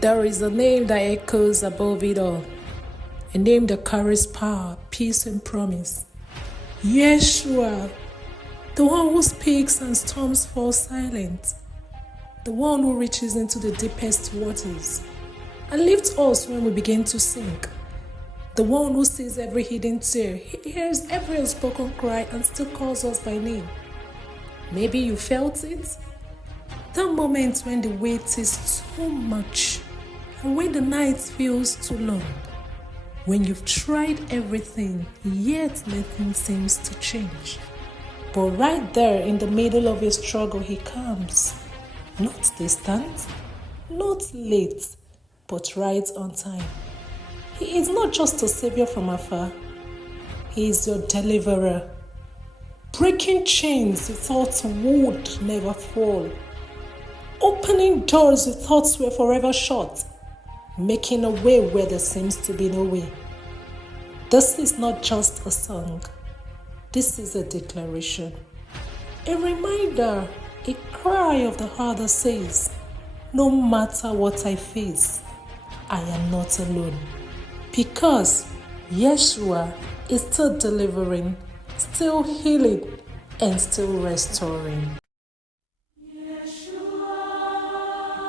There is a name that echoes above it all, a name that carries power, peace, and promise. YESHUA, the one who speaks and storms fall silent, the one who reaches into the deepest waters and lifts us when we begin to sink, the one who sees every hidden tear, he hears every unspoken cry and still calls us by name. Maybe you felt it? That moment when the weight is too much and when the night feels too long, when you've tried everything, yet nothing seems to change. But right there in the middle of your struggle, he comes. Not distant, not late, but right on time. He is not just a savior from afar. He is your deliverer. Breaking chains you thought would never fall. Opening doors you thought were forever shut. Making a way where there seems to be no way. This is not just a song. This is a declaration. A reminder, a cry of the heart that says, no matter what I face, I am not alone. Because YESHUA is still delivering, still healing, and still restoring.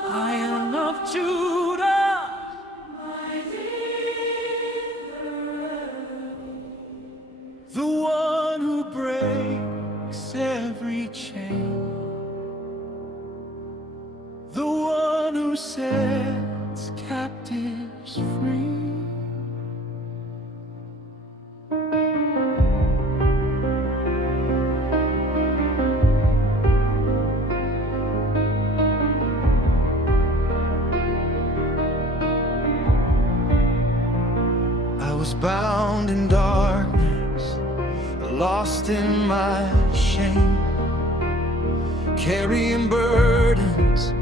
Lion of Judah, my deliverer, the one who breaks every chain, the one who sets captives free. I was bound in darkness, lost in my shame, carrying burdens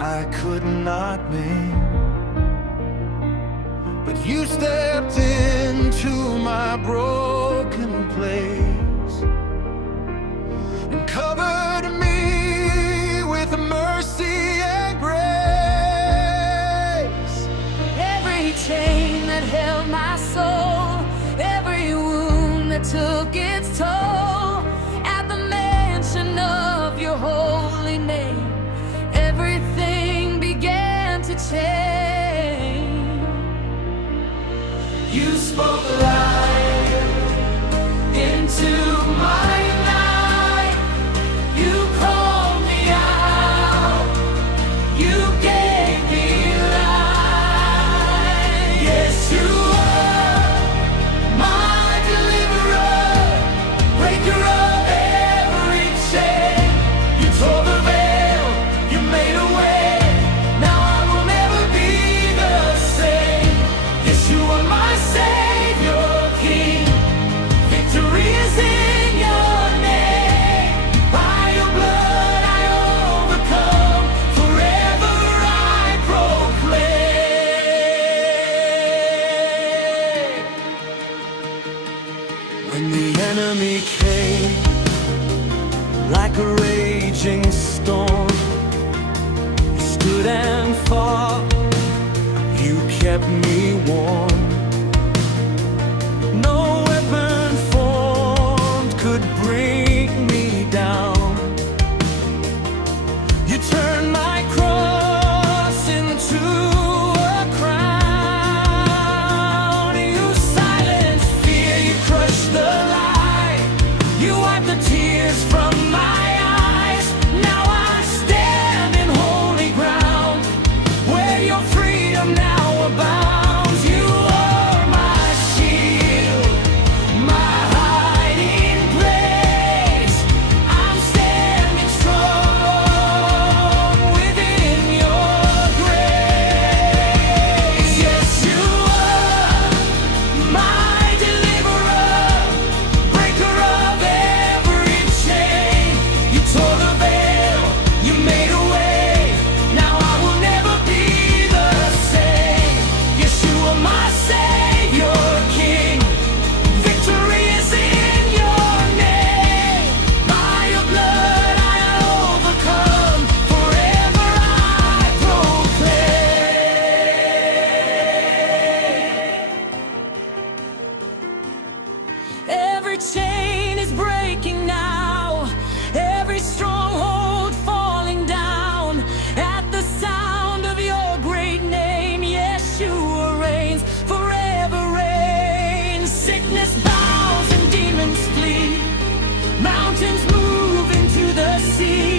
I could not bear. But you stepped into my broken place and covered me with mercy and grace. Every chain that held my soul, every wound that took its toll, at the mention of your holy name, everything began to change. You spoke life into my night. You called me out. You gave me life. Yes, you are my deliverer, breaker of every chain. You tore the veil, you made a way. Now I will never be the same. Yes, you are my Savior, King. Victory is in your name. By your blood I overcome. Forever I proclaim. When the enemy came like a raging storm, you stood and fought. You kept me warm. No weapon formed could bring me down. You turned my cross into a crown. You silenced fear, you crushed the lie. You wiped the tears from my eyes. Now I stand in holy ground where your freedom now abounds. You are see